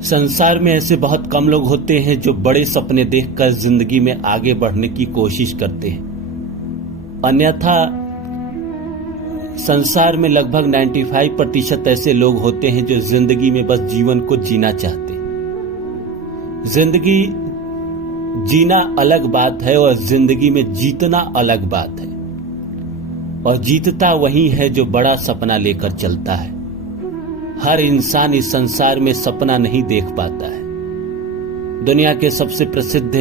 संसार में ऐसे बहुत कम लोग होते हैं जो बड़े सपने देखकर जिंदगी में आगे बढ़ने की कोशिश करते हैं। अन्यथा संसार में लगभग 95% ऐसे लोग होते हैं जो जिंदगी में बस जीवन को जीना चाहते हैं। जिंदगी जीना अलग बात है और जिंदगी में जीतना अलग बात है। और जीतता वही है जो बड़ा सपना लेकर चलता है। हर इंसान इस संसार में सपना नहीं देख पाता है। दुनिया के सबसे प्रसिद्ध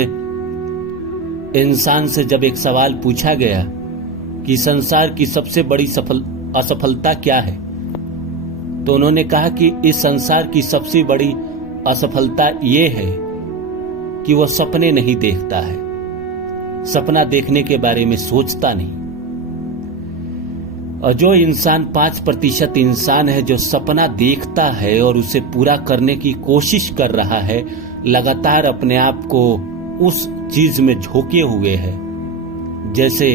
इंसान से जब एक सवाल पूछा गया कि संसार की सबसे बड़ी असफलता क्या है, तो उन्होंने कहा कि इस संसार की सबसे बड़ी असफलता ये है कि वो सपने नहीं देखता है, सपना देखने के बारे में सोचता नहीं। और जो इंसान 5% इंसान है जो सपना देखता है और उसे पूरा करने की कोशिश कर रहा है, लगातार अपने आप को उस चीज में झोंके हुए है। जैसे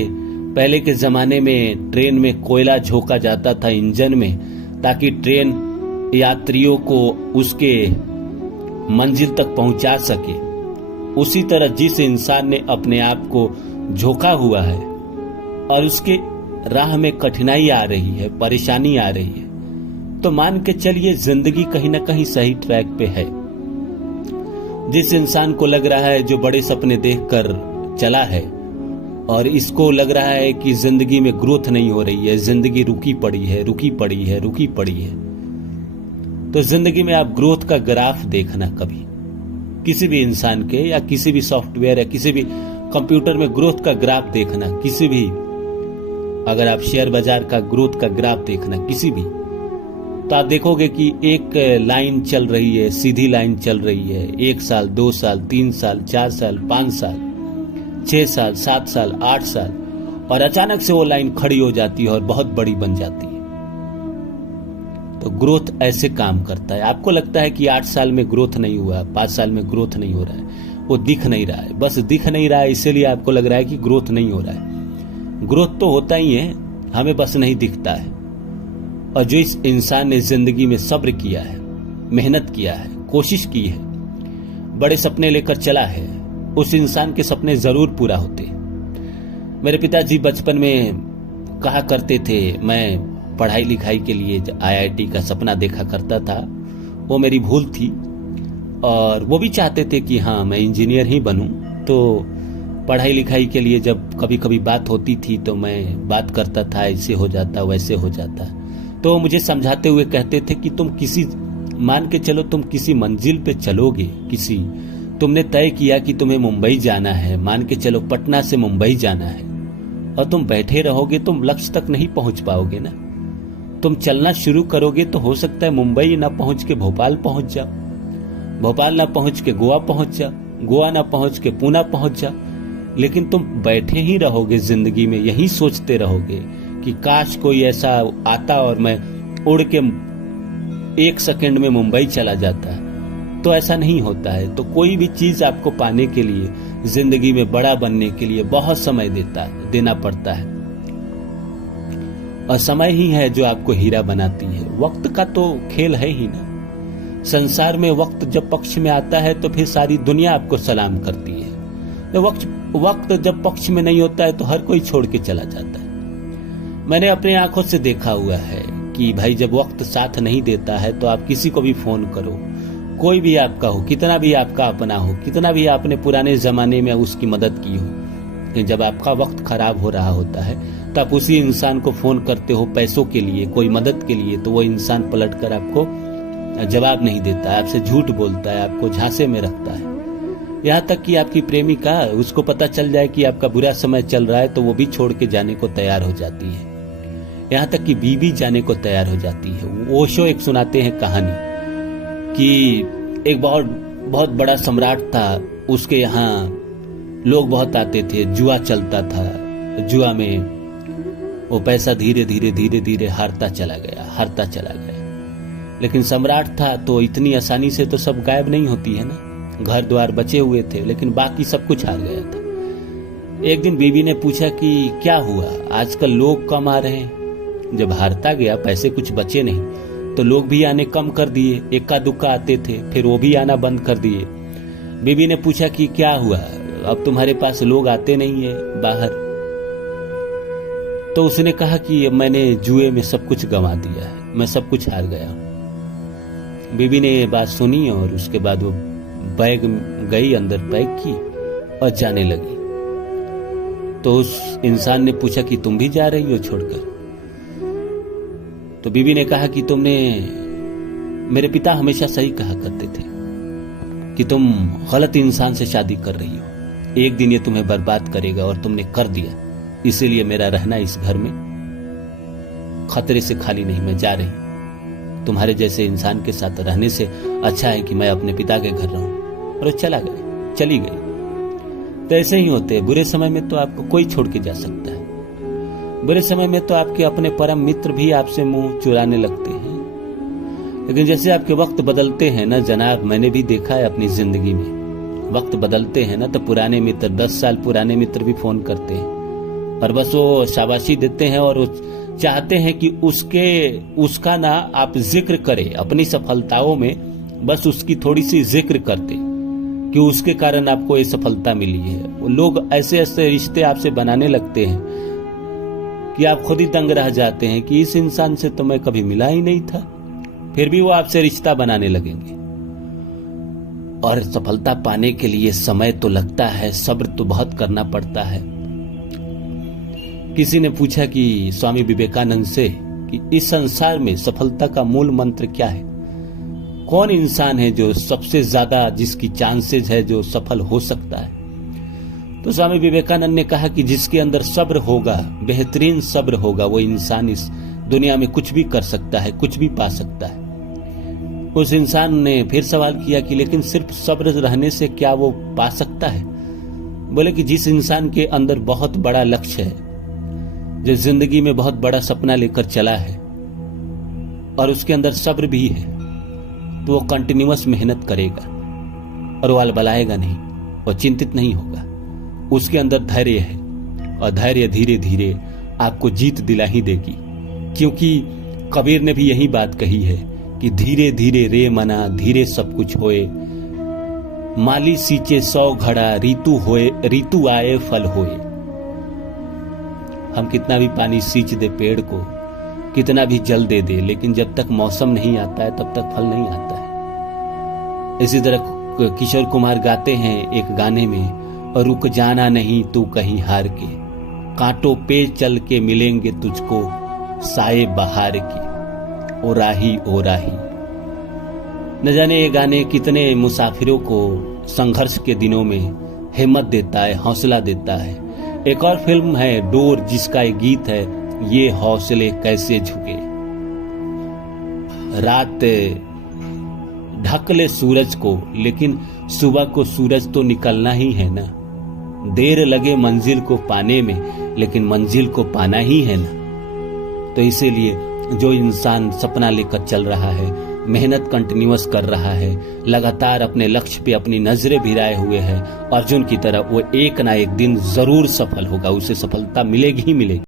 पहले के जमाने में ट्रेन में कोयला झोंका जाता था इंजन में, ताकि ट्रेन यात्रियों को उसके मंजिल तक पहुंचा सके। उसी तरह जिस इंसान ने अपने आप को झोंका हुआ है और उसके राह में कठिनाई आ रही है, परेशानी आ रही है, तो मान के चलिए जिंदगी कहीं ना कहीं सही ट्रैक पे है। जिस इंसान को लग रहा है, जो बड़े सपने देखकर चला है और इसको लग रहा है कि जिंदगी में ग्रोथ नहीं हो रही है, जिंदगी रुकी पड़ी है, तो जिंदगी में आप ग्रोथ का ग्राफ देखना कभी, किसी भी इंसान के या किसी भी सॉफ्टवेयर या किसी भी कंप्यूटर में ग्रोथ का ग्राफ देखना, किसी भी, अगर आप शेयर बाजार का ग्रोथ का ग्राफ देखना किसी भी, तो आप देखोगे कि एक लाइन चल रही है, सीधी लाइन चल रही है। 1 साल, 2 साल, 3 साल, 4 साल, 5 साल, 6 साल, 7 साल, 8 साल, और अचानक से वो लाइन खड़ी हो जाती है और बहुत बड़ी बन जाती है। तो ग्रोथ ऐसे काम करता है। आपको लगता है कि 8 साल में ग्रोथ नहीं हुआ, 5 साल में ग्रोथ नहीं हो रहा है, वो दिख नहीं रहा है, बस दिख नहीं रहा है, इसीलिए आपको लग रहा है कि ग्रोथ नहीं हो रहा है। ग्रोथ तो होता ही है, हमें बस नहीं दिखता है। और जो इस इंसान ने जिंदगी में सब्र किया है, मेहनत किया है, कोशिश की है, बड़े सपने लेकर चला है, उस इंसान के सपने जरूर पूरा होते। मेरे पिताजी बचपन में कहा करते थे, मैं पढ़ाई लिखाई के लिए IIT का सपना देखा करता था। वो मेरी भूल थी और वो भी चाहते थे कि हाँ मैं इंजीनियर ही बनूं। तो पढ़ाई लिखाई के लिए जब कभी कभी बात होती थी तो मैं बात करता था, ऐसे हो जाता वैसे हो जाता। तो मुझे समझाते हुए कहते थे कि तुम किसी, मान के चलो तुम किसी मंजिल पे चलोगे, किसी, तुमने तय किया कि तुम्हें मुंबई जाना है, मान के चलो पटना से मुंबई जाना है, और तुम बैठे रहोगे तुम लक्ष्य तक नहीं पहुंच पाओगे ना। तुम चलना शुरू करोगे तो हो सकता है मुंबई ना पहुंच के भोपाल पहुंच जाओ, भोपाल ना पहुंच के गोवा पहुंच जाओ, गोवा ना पहुंच के पूना पहुंच जाओ। लेकिन तुम बैठे ही रहोगे जिंदगी में, यही सोचते रहोगे कि काश कोई ऐसा आता और मैं उड़ के 1 सेकंड में मुंबई चला जाता। तो ऐसा नहीं होता है। तो कोई भी चीज आपको पाने के लिए, जिंदगी में बड़ा बनने के लिए बहुत समय देना पड़ता है। और समय ही है जो आपको हीरा बनाती है। वक्त का तो खेल है ही ना। संसार में वक्त जब पक्ष में आता है तो फिर सारी दुनिया आपको सलाम करती है। तो वक्त जब पक्ष में नहीं होता है तो हर कोई छोड़ के चला जाता है। मैंने अपनी आंखों से देखा हुआ है कि भाई जब वक्त साथ नहीं देता है तो आप किसी को भी फोन करो, कोई भी आपका हो, कितना भी आपका अपना हो, कितना भी आपने पुराने जमाने में उसकी मदद की हो, जब आपका वक्त खराब हो रहा होता है तो आप उसी इंसान को फोन करते हो पैसों के लिए, कोई मदद के लिए, तो वो इंसान पलट कर आपको जवाब नहीं देता है, आपसे झूठ बोलता है, आपको झांसे में रखता है। यहाँ तक कि आपकी प्रेमिका, उसको पता चल जाए कि आपका बुरा समय चल रहा है तो वो भी छोड़ के जाने को तैयार हो जाती है। यहाँ तक कि बीवी जाने को तैयार हो जाती है। ओशो एक सुनाते हैं कहानी कि एक बहुत बड़ा सम्राट था, उसके यहाँ लोग बहुत आते थे, जुआ चलता था। जुआ में वो पैसा धीरे धीरे हारता चला गया। लेकिन सम्राट था तो इतनी आसानी से तो सब गायब नहीं होती है ना, घर द्वार बचे हुए थे, लेकिन बाकी सब कुछ हार गया था। एक दिन बीवी ने पूछा कि क्या हुआ, आजकल लोग कम आ रहे हैं। जब हारता गया, पैसे कुछ बचे नहीं, तो लोग भी आने कम कर दिए, इक्का दुक्का आते थे, फिर वो भी आना बंद कर दिए। बीबी ने पूछा कि क्या हुआ, अब तुम्हारे पास लोग आते नहीं है बाहर? तो उसने कहा कि मैंने जुए में सब कुछ गंवा दिया है, मैं सब कुछ हार गया हूं। बीबी ने ये बात सुनी और उसके बाद वो बैग गई, अंदर पैक की और जाने लगी। तो उस इंसान ने पूछा कि तुम भी जा रही हो छोड़कर? तो बीबी ने कहा कि मेरे पिता हमेशा सही कहा करते थे कि तुम गलत इंसान से शादी कर रही हो, एक दिन ये तुम्हें बर्बाद करेगा, और तुमने कर दिया। इसीलिए मेरा रहना इस घर में खतरे से खाली नहीं, मैं जा रही। तुम्हारे जैसे इंसान के साथ रहने से अच्छा है कि मैं अपने पिता के घर रहूं। और वो चली गई। तो ऐसे ही होते हैं, बुरे समय में तो आपको कोई छोड़ के जा सकता है, बुरे समय में तो आपके अपने परम मित्र भी आपसे मुंह चुराने लगते हैं। लेकिन जैसे आपके वक्त बदलते हैं ना जनाब, मैंने भी देखा है अपनी जिंदगी में, वक्त बदलते हैं ना तो पुराने मित्र, 10 साल पुराने मित्र भी फोन करते हैं और बस वो शाबाशी देते हैं और चाहते हैं कि उसका ना आप जिक्र करें अपनी सफलताओं में, बस उसकी थोड़ी सी जिक्र करते कि उसके कारण आपको ये सफलता मिली है। वो लोग ऐसे ऐसे रिश्ते आपसे बनाने लगते हैं कि आप खुद ही दंग रह जाते हैं कि इस इंसान से तो मैं कभी मिला ही नहीं था, फिर भी वो आपसे रिश्ता बनाने लगेंगे। और सफलता पाने के लिए समय तो लगता है, सब्र तो बहुत करना पड़ता है। किसी ने पूछा कि स्वामी विवेकानंद से कि इस संसार में सफलता का मूल मंत्र क्या है, कौन इंसान है जो सबसे ज्यादा, जिसकी चांसेस है जो सफल हो सकता है? तो स्वामी विवेकानंद ने कहा कि जिसके अंदर सब्र होगा, बेहतरीन सब्र होगा, वो इंसान इस दुनिया में कुछ भी कर सकता है, कुछ भी पा सकता है। उस इंसान ने फिर सवाल किया कि लेकिन सिर्फ सब्र रहने से क्या वो पा सकता है? बोले कि जिस इंसान के अंदर बहुत बड़ा लक्ष्य है, जो जिंदगी में बहुत बड़ा सपना लेकर चला है और उसके अंदर सब्र भी है, तो वो कंटिन्यूअस मेहनत करेगा और वो अलबलाएगा नहीं, वो चिंतित नहीं होगा। उसके अंदर धैर्य है और धैर्य धीरे धीरे आपको जीत दिला ही देगी, क्योंकि कबीर ने भी यही बात कही है कि धीरे धीरे रे मना धीरे सब कुछ होए, माली सींचे 100 घड़ा ऋतु आए फल होए। हम कितना भी पानी सींच दे पेड़ को, कितना भी जल दे दे, लेकिन जब तक मौसम नहीं आता है तब तक फल नहीं आता है। इसी तरह किशोर कुमार गाते हैं एक गाने में, और रुक जाना नहीं तू कहीं हार के, कांटों पे चल के मिलेंगे तुझको साए बहार के, ओ राही ओ राही। न जाने ये गाने कितने मुसाफिरों को संघर्ष के दिनों में हिम्मत देता है, हौसला देता है। एक और फिल्म है डोर, जिसका एक गीत है, ये हौसले कैसे झुके, रात ढक ले सूरज को, लेकिन सुबह को सूरज तो निकलना ही है ना। देर लगे मंजिल को पाने में, लेकिन मंजिल को पाना ही है ना। तो इसीलिए जो इंसान सपना लेकर चल रहा है, मेहनत कंटिन्यूअस कर रहा है, लगातार अपने लक्ष्य पे अपनी नजरें भिराए हुए है, अर्जुन की तरह, वो एक ना एक दिन जरूर सफल होगा, उसे सफलता मिलेगी ही मिलेगी।